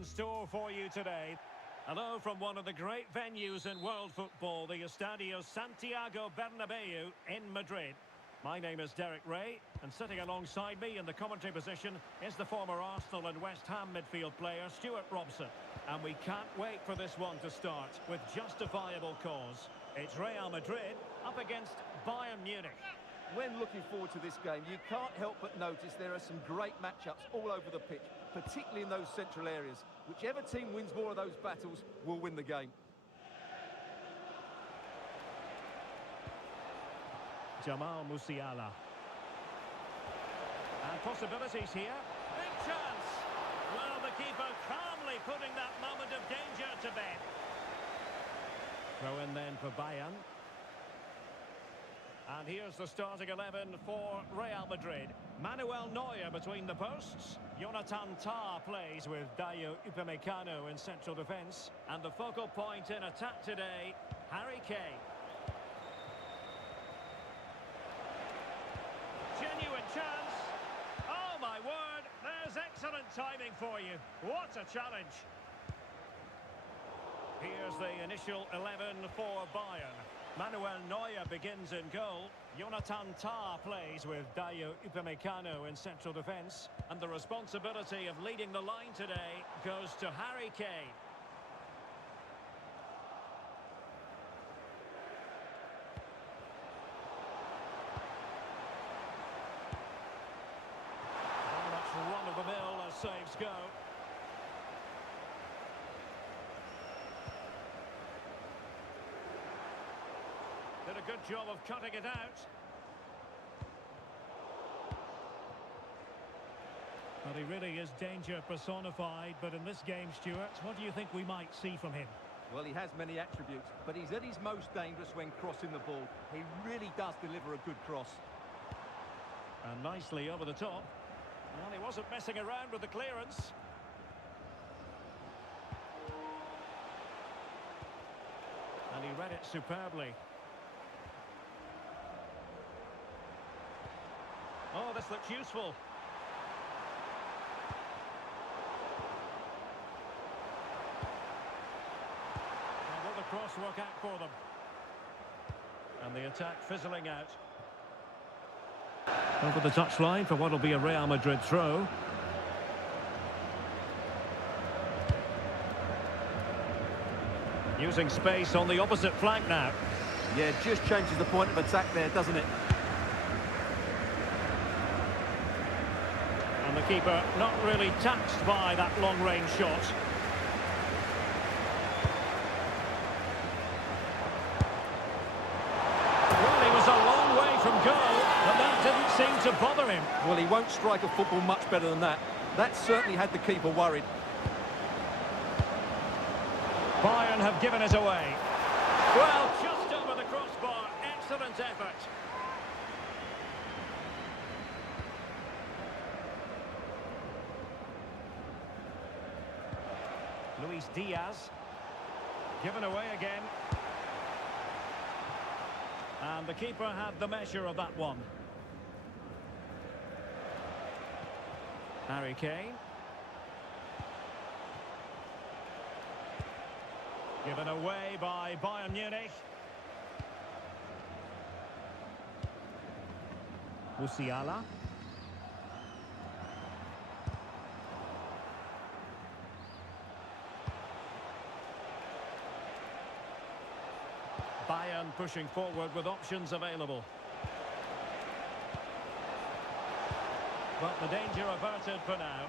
In store for you today. Hello from one of the great venues in world football, the Estadio Santiago Bernabeu in Madrid. My name is Derek Ray, and sitting alongside me in the commentary position is the former Arsenal and West Ham midfield player Stuart Robson. And we can't wait for this one to start with justifiable cause. It's Real Madrid up against Bayern Munich. When looking forward to this game, you can't help but notice there are some great matchups all over the pitch, particularly in those central areas. Whichever team wins more of those battles will win the game. Jamal Musiala. And possibilities here. Big chance. Well, the keeper calmly putting that moment of danger to bed. Throw in then for Bayern. And here's the starting 11 for Real Madrid. Manuel Neuer between the posts. Jonathan Tah plays with Dayo Upamecano in central defence. And the focal point in attack today, Harry Kane. Genuine chance. Oh my word, there's excellent timing for you. What a challenge. Here's the initial 11 for Bayern. Manuel Neuer begins in goal. Jonathan Tah plays with Dayo Upamecano in central defence. And the responsibility of leading the line today goes to Harry Kane. Very much run-of-the-mill as saves go. Did a good job of cutting it out. Well, he really is danger personified, but in this game, Stuart, what do you think we might see from him? Well, he has many attributes, but he's at his most dangerous when crossing the ball. He really does deliver a good cross. And nicely over the top. Well, he wasn't messing around with the clearance. And he read it superbly. Oh, this looks useful. And will the cross work out for them? And the attack fizzling out. Over the touchline for what will be a Real Madrid throw. Using space on the opposite flank now. Yeah, just changes the point of attack there, doesn't it? And the keeper not really taxed by that long-range shot. Well, he was a long way from goal, but that didn't seem to bother him. Well, he won't strike a football much better than that. That certainly had the keeper worried. Bayern have given it away. Well, just over the crossbar. Excellent effort. Luis Diaz. Given away again. And the keeper had the measure of that one. Harry Kane. Given away by Bayern Munich. Musiala. Bayern pushing forward with options available. But the danger averted for now.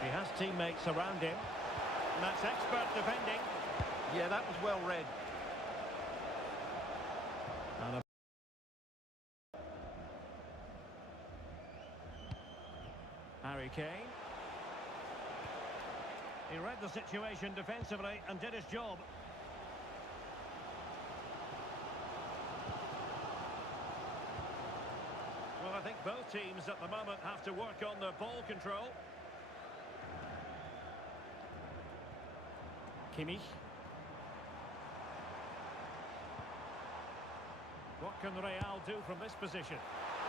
He has teammates around him. And that's expert defending. Yeah, that was well read. And Harry Kane. He read the situation defensively and did his job. Well, I think both teams at the moment have to work on their ball control. Kimmich. What can Real do from this position?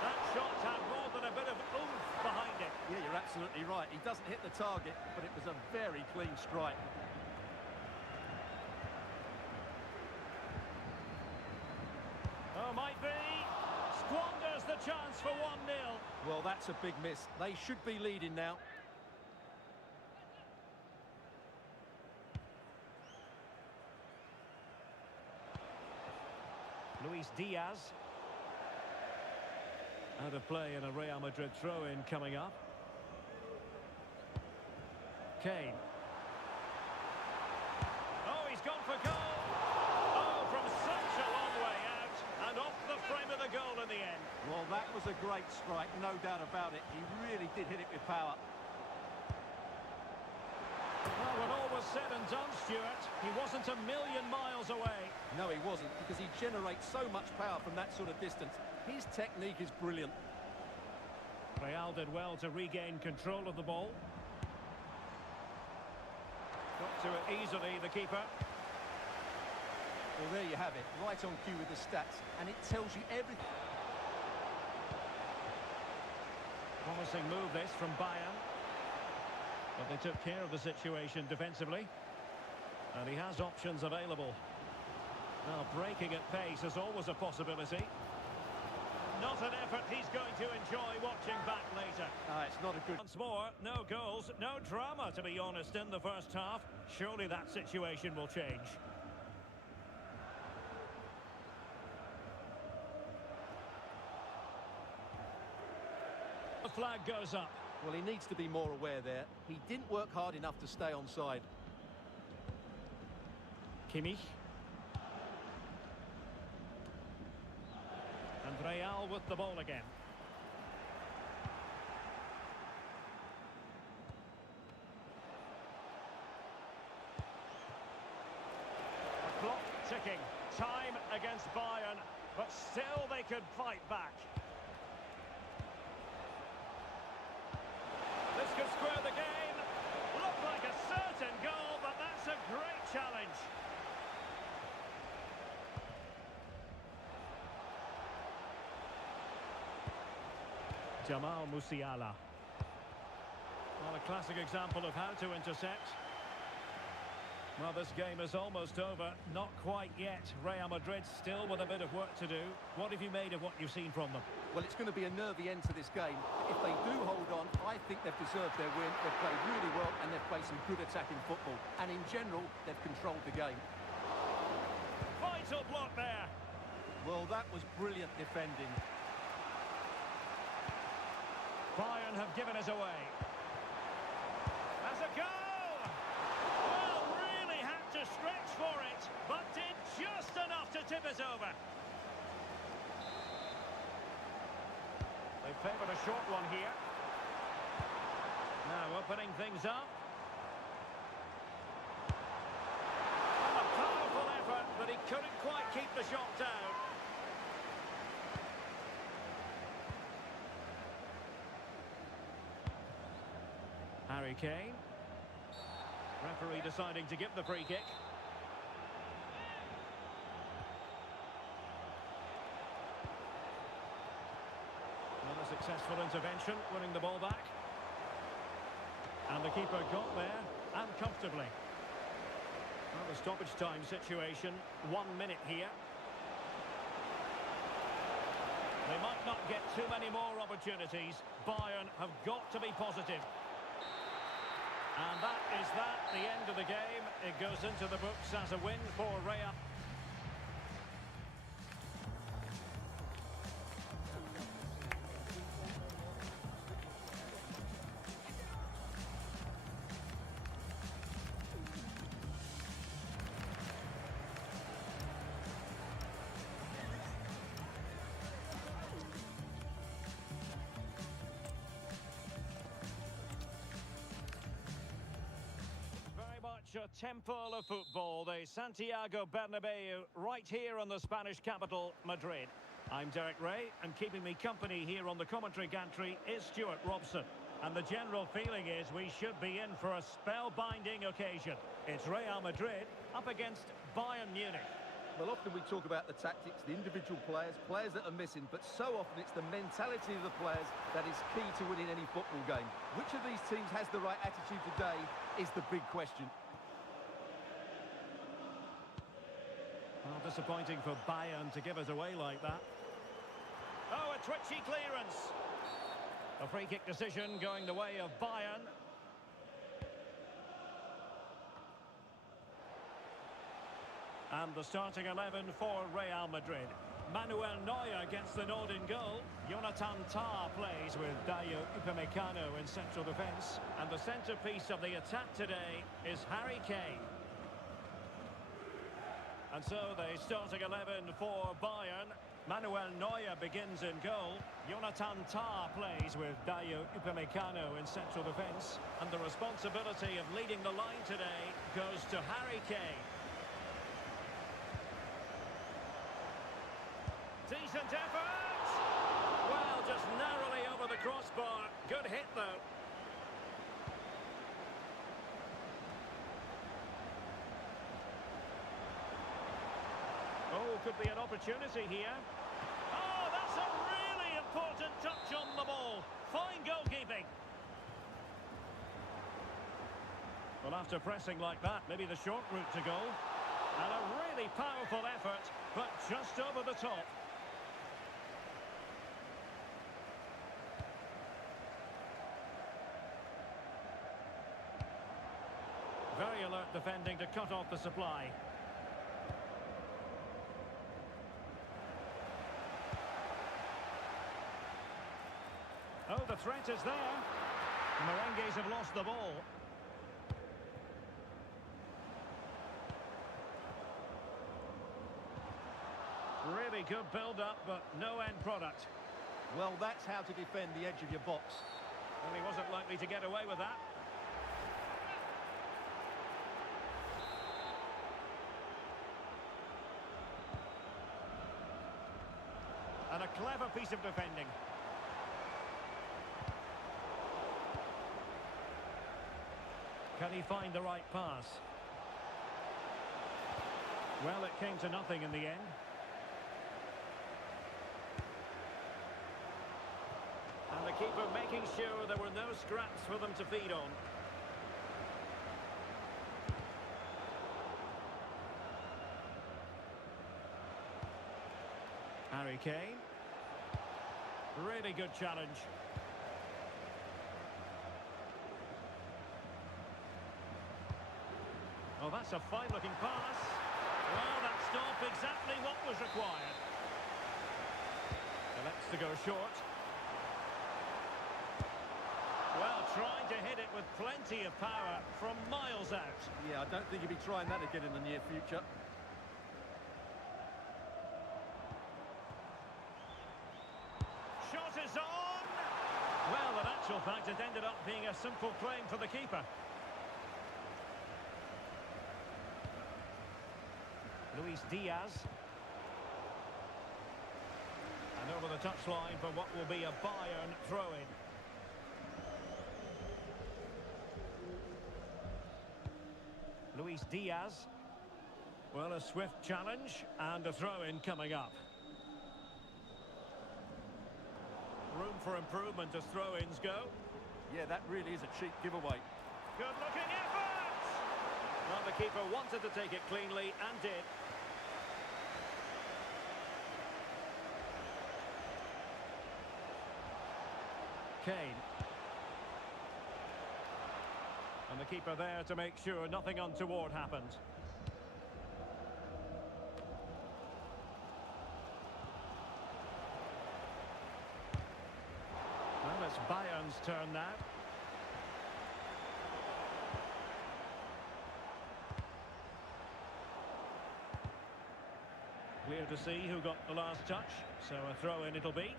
That shot had more than a bit of oomph behind it. Yeah, you're absolutely right. He doesn't hit the target, but it was a very clean strike. Oh, might be. Squanders the chance for 1-0. Well, that's a big miss. They should be leading now. Luis Diaz. Out of play in a Real Madrid throw-in coming up. Kane. Oh, he's gone for goal. Oh, from such a long way out. And off the frame of the goal in the end. Well, that was a great strike, no doubt about it. He really did hit it with power. Well, when all was said and done, Stuart. He wasn't a million miles away. No, he wasn't, because he generates so much power from that sort of distance. His technique is brilliant. Real did well to regain control of the ball. Got to it easily, the keeper. Well, there you have it, right on cue with the stats, and it tells you everything. Promising move this from Bayern. But they took care of the situation defensively. And he has options available. Now, breaking at pace is always a possibility. Not an effort he's going to enjoy watching back later. It's not a good... Once more, no goals, no drama, to be honest, in the first half. Surely that situation will change. The flag goes up. Well, he needs to be more aware there. He didn't work hard enough to stay onside. Kimmich. And Real with the ball again. The clock ticking. Time against Bayern, but still they could fight back. This could square the game. Looked like a certain goal, but that's a great challenge. Jamal Musiala. Well, a classic example of how to intercept. Well, this game is almost over. Not quite yet. Real Madrid still with a bit of work to do. What have you made of what you've seen from them? Well, it's going to be a nervy end to this game. If they do hold on, I think they've deserved their win. They've played really well and they've played some good attacking football. And in general, they've controlled the game. Vital block there. Well, that was brilliant defending. Bayern have given us away. As a goal! Well, really had to stretch for it, but did just enough to tip us over. They favoured a short one here. Now opening things up. A powerful effort, but he couldn't quite keep the shot down. Harry Kane. Referee deciding to give the free kick. Not a successful intervention, winning the ball back. And the keeper got there, and comfortably. Well, the stoppage time situation, 1 minute here. They might not get too many more opportunities. Bayern have got to be positive. And that is that, the end of the game. It goes into the books as a win for Real. A temple of football, the Santiago Bernabeu, right here on the Spanish capital, Madrid. I'm Derek Ray, and keeping me company here on the commentary gantry is Stuart Robson. And the general feeling is we should be in for a spellbinding occasion. It's Real Madrid up against Bayern Munich. Well, often we talk about the tactics, the individual players, players that are missing, but so often it's the mentality of the players that is key to winning any football game. Which of these teams has the right attitude today is the big question. Well, disappointing for Bayern to give us away like that. Oh, a twitchy clearance. A free kick decision going the way of Bayern. And the starting 11 for Real Madrid. Manuel Neuer gets the nod in goal. Jonathan Tah plays with Dayo Upamecano in central defence. And the centrepiece of the attack today is Harry Kane. And so the starting 11 for Bayern. Manuel Neuer begins in goal. Jonathan Tah plays with Dayo Upamecano in central defence. And the responsibility of leading the line today goes to Harry Kane. Decent effort! Well, just narrowly over the crossbar. Good hit, though. Oh, could be an opportunity here. Oh, that's a really important touch on the ball. Fine goalkeeping. Well, after pressing like that, maybe the short route to goal. And a really powerful effort, but just over the top. Very alert defending to cut off the supply. Oh, the threat is there. The Merengues have lost the ball. Really good build-up, but no end product. Well, that's how to defend the edge of your box. Well, he wasn't likely to get away with that. And a clever piece of defending. Can he find the right pass? Well, it came to nothing in the end. And the keeper making sure there were no scraps for them to feed on. Harry Kane. Really good challenge. Oh, that's a fine-looking pass. Well, that stopped exactly what was required. Elects to go short. Well, trying to hit it with plenty of power from miles out. Yeah, I don't think he'll be trying that again in the near future. Shot is on! Well, in actual fact, it ended up being a simple claim for the keeper. Luis Diaz. And over the touchline for what will be a Bayern throw-in. Luis Diaz. Well, a swift challenge and a throw-in coming up. Room for improvement as throw-ins go. Yeah, that really is a cheap giveaway. Good-looking effort! Well, the keeper wanted to take it cleanly and did. Kane. And the keeper there to make sure nothing untoward happened. Well, it's Bayern's turn now. Clear to see who got the last touch, so a throw-in it'll be.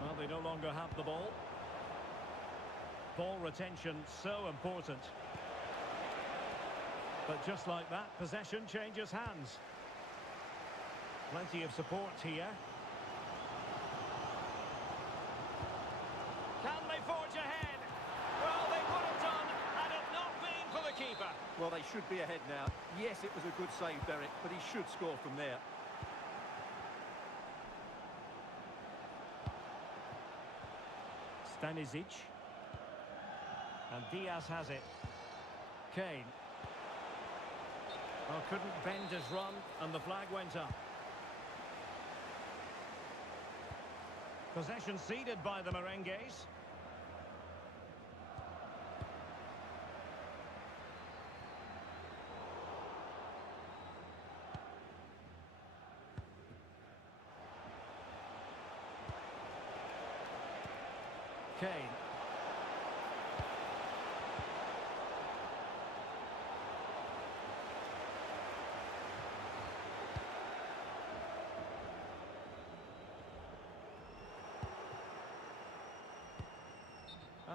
Well, they no longer have the ball. Ball retention so important. But just like that, possession changes hands. Plenty of support here. Can they forge ahead? Well, they would have done had it not been for the keeper. Well, they should be ahead now. Yes, it was a good save, Derek, but he should score from there. Stanisic. And Diaz has it. Kane. Well, couldn't bend his run, and the flag went up. Possession ceded by the Merengues. Kane.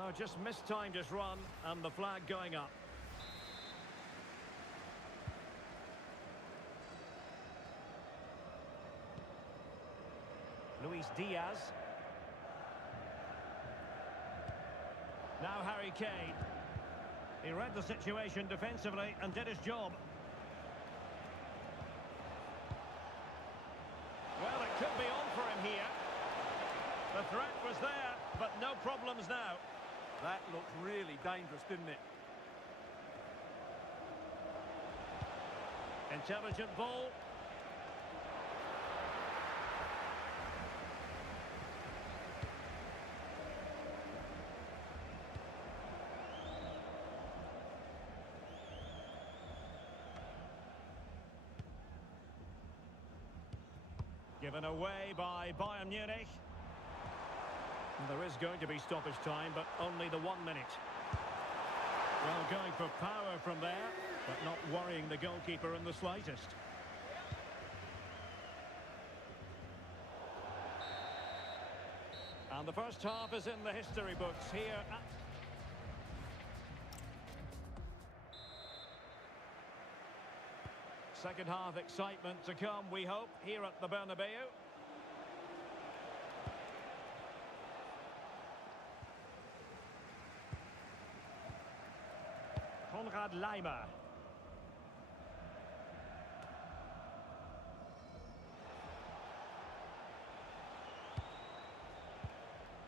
Oh, just mistimed his run and the flag going up. Luis Diaz. Now Harry Kane. He read the situation defensively and did his job. Well, it could be on for him here. The threat was there, but no problems now. That looked really dangerous, didn't it? Intelligent ball. Given away by Bayern Munich. There is going to be stoppage time, but only the 1 minute. Well, going for power from there, but not worrying the goalkeeper in the slightest. And the first half is in the history books here at... Second half excitement to come, we hope, here at the Bernabeu. Konrad Laimer.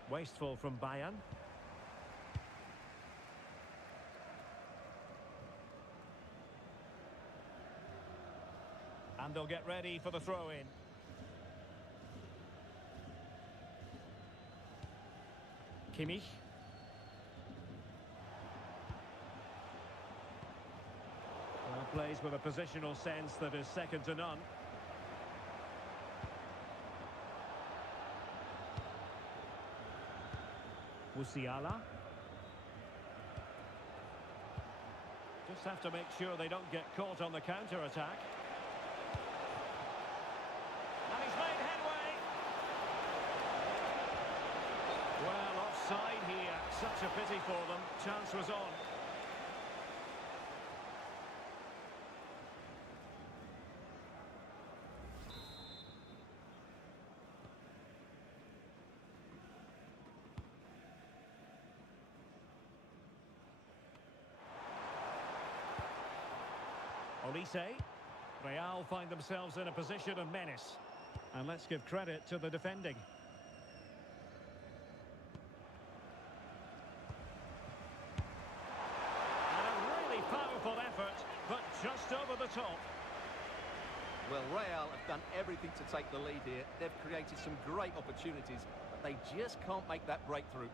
Wasteful from Bayern. And they'll get ready for the throw-in. Kimmich. Well, plays with a positional sense that is second to none. Musiala. Just have to make sure they don't get caught on the counter-attack. And he's made headway. Well, offside here. Such a pity for them. Chance was on. Olise. Real find themselves in a position of menace. And let's give credit to the defending. And a really powerful effort, but just over the top. Well, Real have done everything to take the lead here. They've created some great opportunities, but they just can't make that breakthrough.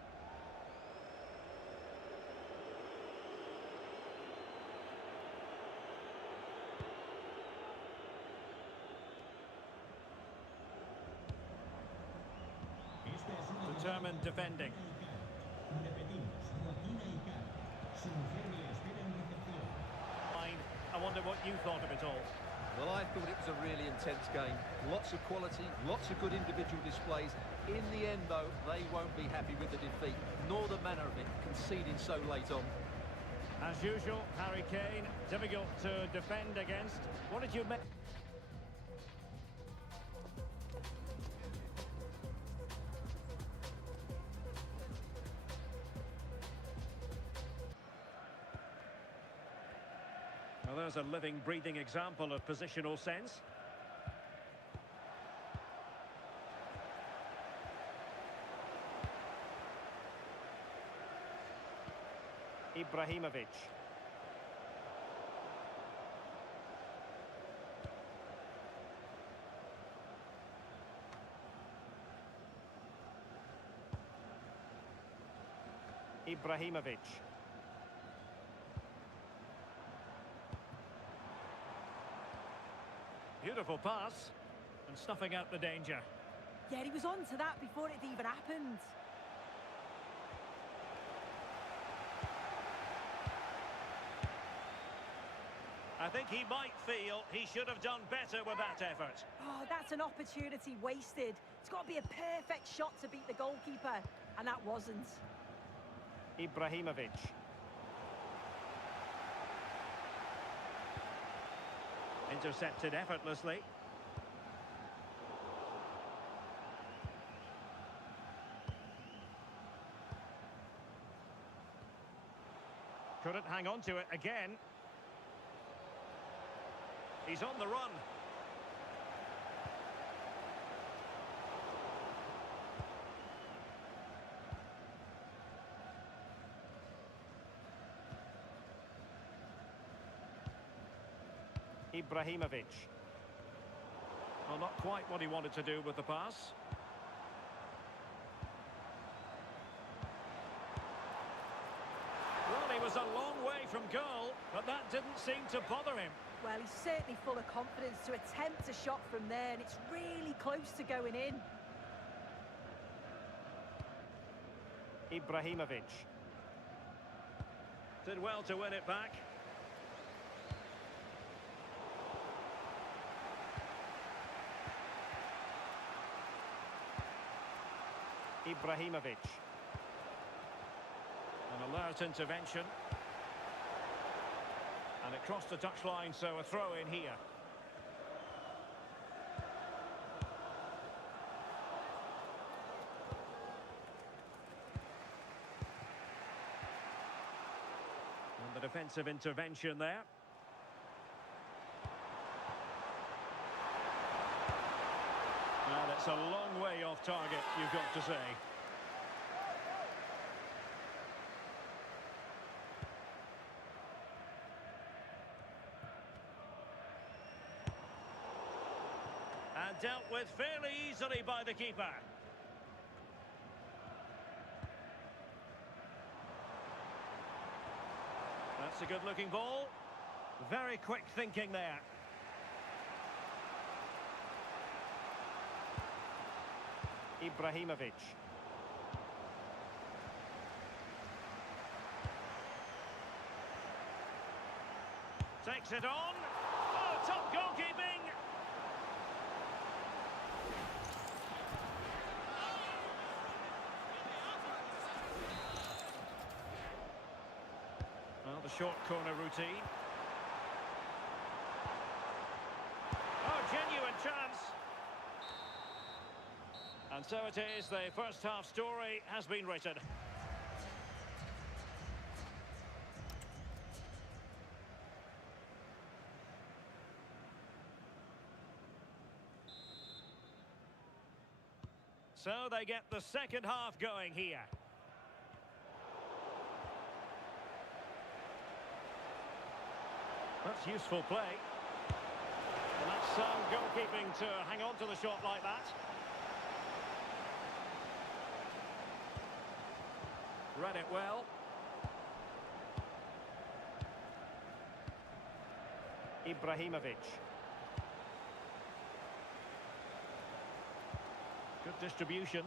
Determined defending. I wonder what you thought of it all. Well, I thought it was a really intense game. Lots of quality, lots of good individual displays. In the end, though, they won't be happy with the defeat, nor the manner of it, conceding so late on. As usual, Harry Kane, difficult to defend against. What did you make? Well, there's a living, breathing example of positional sense. Ibrahimovic. Ibrahimovic. Beautiful pass, and snuffing out the danger. Yeah, he was on to that before it even happened. I think he might feel he should have done better with that effort. Oh, that's an opportunity wasted. It's got to be a perfect shot to beat the goalkeeper, and that wasn't. Ibrahimovic. Intercepted effortlessly. Couldn't hang on to it again. He's on the run. Ibrahimovic. Well, not quite what he wanted to do with the pass. Well, he was a long way from goal, but that didn't seem to bother him. Well, he's certainly full of confidence to attempt a shot from there, and it's really close to going in. Ibrahimovic. Did well to win it back. Ibrahimovic. An alert intervention. And it crossed the touchline, so a throw in here. And the defensive intervention there. And it's a long way off target, you've got to say. And dealt with fairly easily by the keeper. That's a good-looking ball. Very quick thinking there. Ibrahimovic. Takes it on. Oh, top goalkeeping. Well, the short corner routine. Oh, genuine chance. And so it is, the first half story has been written. So they get the second half going here. That's useful play. And that's sound goalkeeping to hang on to the shot like that. Read it well. Ibrahimovic. Good distribution.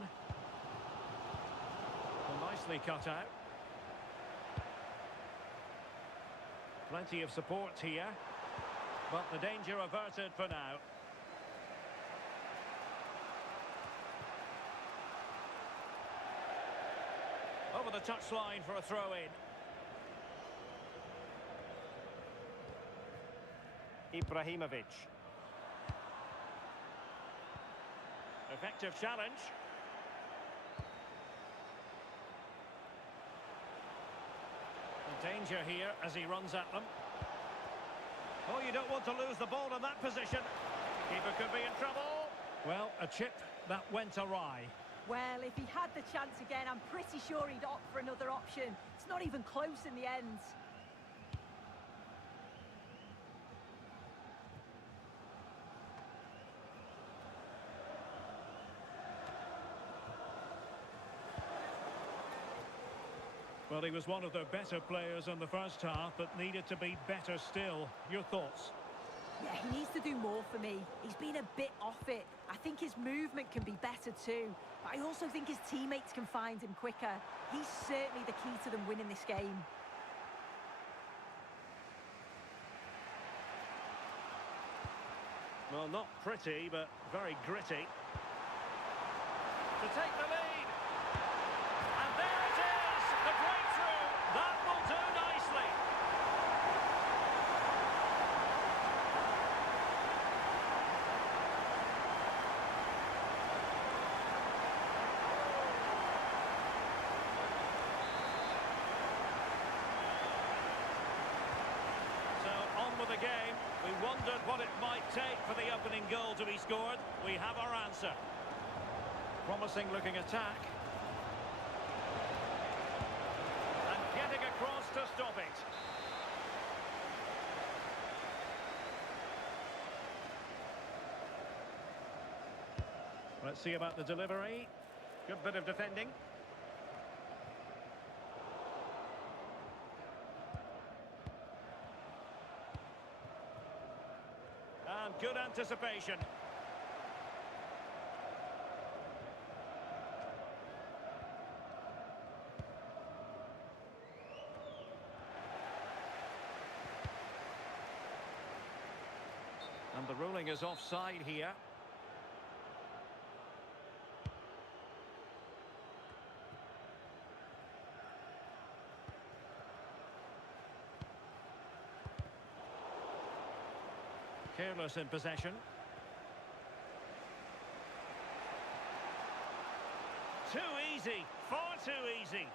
Well, nicely cut out. Plenty of support here. But the danger averted for now. Over the touchline for a throw-in. Ibrahimovic. Effective challenge. The danger here as he runs at them. Oh, you don't want to lose the ball in that position. Keeper could be in trouble. Well, a chip that went awry. Well, if he had the chance again, I'm pretty sure he'd opt for another option. It's not even close in the end. Well, he was one of the better players in the first half, but needed to be better still. Your thoughts? Yeah, he needs to do more for me. He's been a bit off it. I think his movement can be better too. But I also think his teammates can find him quicker. He's certainly the key to them winning this game. Well, not pretty, but very gritty. To take the lead. And there it is, the breakthrough. game. We wondered what it might take for the opening goal to be scored. We have our answer. Promising looking attack. And getting across to stop it. Let's see about the delivery. Good bit of defending. And good anticipation. And the ruling is offside here. Careless in possession. Too easy, far too easy.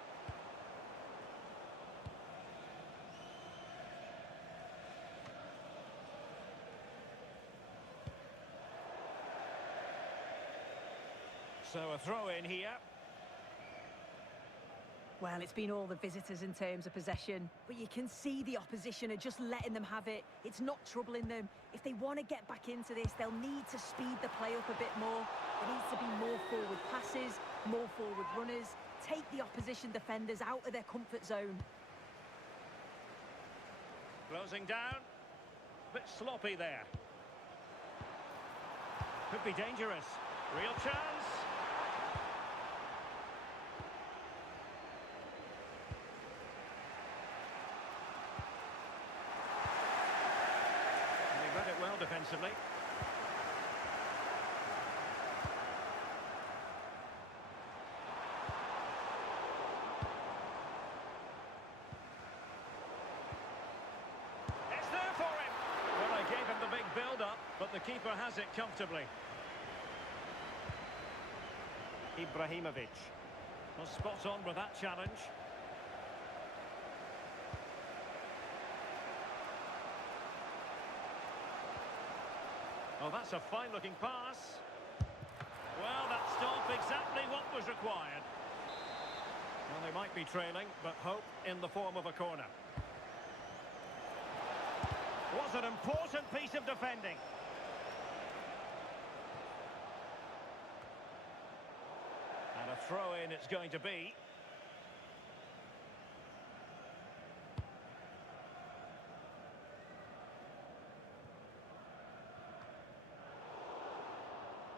So a throw in here. Well, it's been all the visitors in terms of possession, but you can see the opposition are just letting them have it. It's not troubling them. If they want to get back into this, they'll need to speed the play up a bit more. There needs to be more forward passes, more forward runners. Take the opposition defenders out of their comfort zone. Closing down. Bit sloppy there. Could be dangerous. Real chance. Read it well defensively. It's there for him. Well, they gave him the big build-up, but the keeper has it comfortably. Ibrahimovic. Well, spot on with that challenge. Oh, that's a fine-looking pass. Well, that stopped exactly what was required. Well, they might be trailing, but hope in the form of a corner. Was an important piece of defending. And a throw-in it's going to be.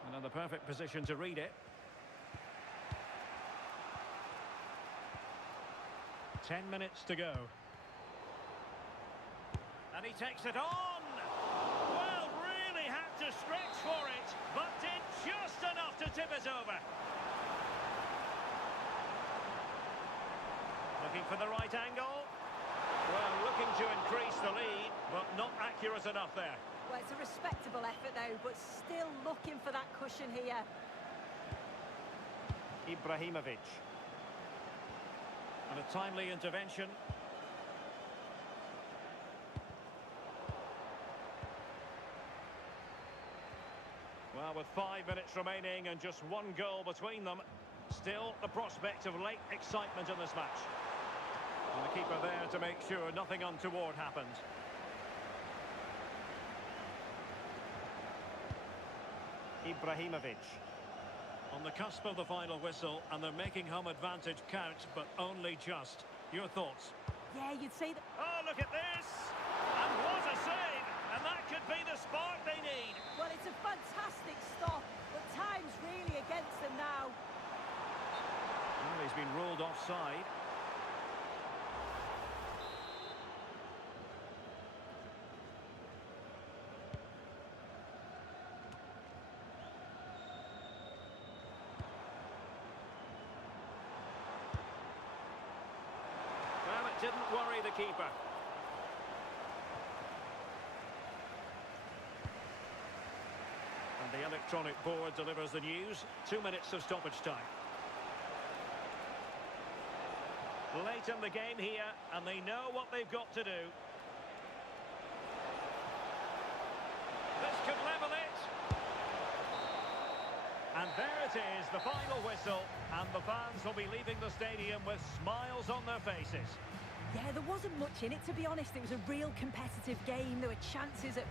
And in the perfect position to read it. 10 minutes to go. And he takes it on! Well, really had to stretch for it, but did just enough to tip it over. Looking for the right angle. Well, looking to increase the lead, but not accurate enough there. Well, it's a respectable effort, though, but still looking for that cushion here. Ibrahimovic. And a timely intervention. Well, with 5 minutes remaining and just one goal between them, still the prospect of late excitement in this match. And the keeper there to make sure nothing untoward happened. Ibrahimovic. On the cusp of the final whistle, and they're making home advantage count, but only just. Your thoughts? Yeah, you'd say that... Oh, look at this! And what a save! And that could be the spark they need. Well, it's a fantastic stop, but time's really against them now. Well, he's been ruled offside. Well, it didn't worry the keeper. And the electronic board delivers the news. 2 minutes of stoppage time. Late in the game here, and they know what they've got to do. This could level it. And there it is, the final whistle. And the fans will be leaving the stadium with smiles on their faces. Yeah, there wasn't much in it, to be honest. It was a real competitive game. There were chances at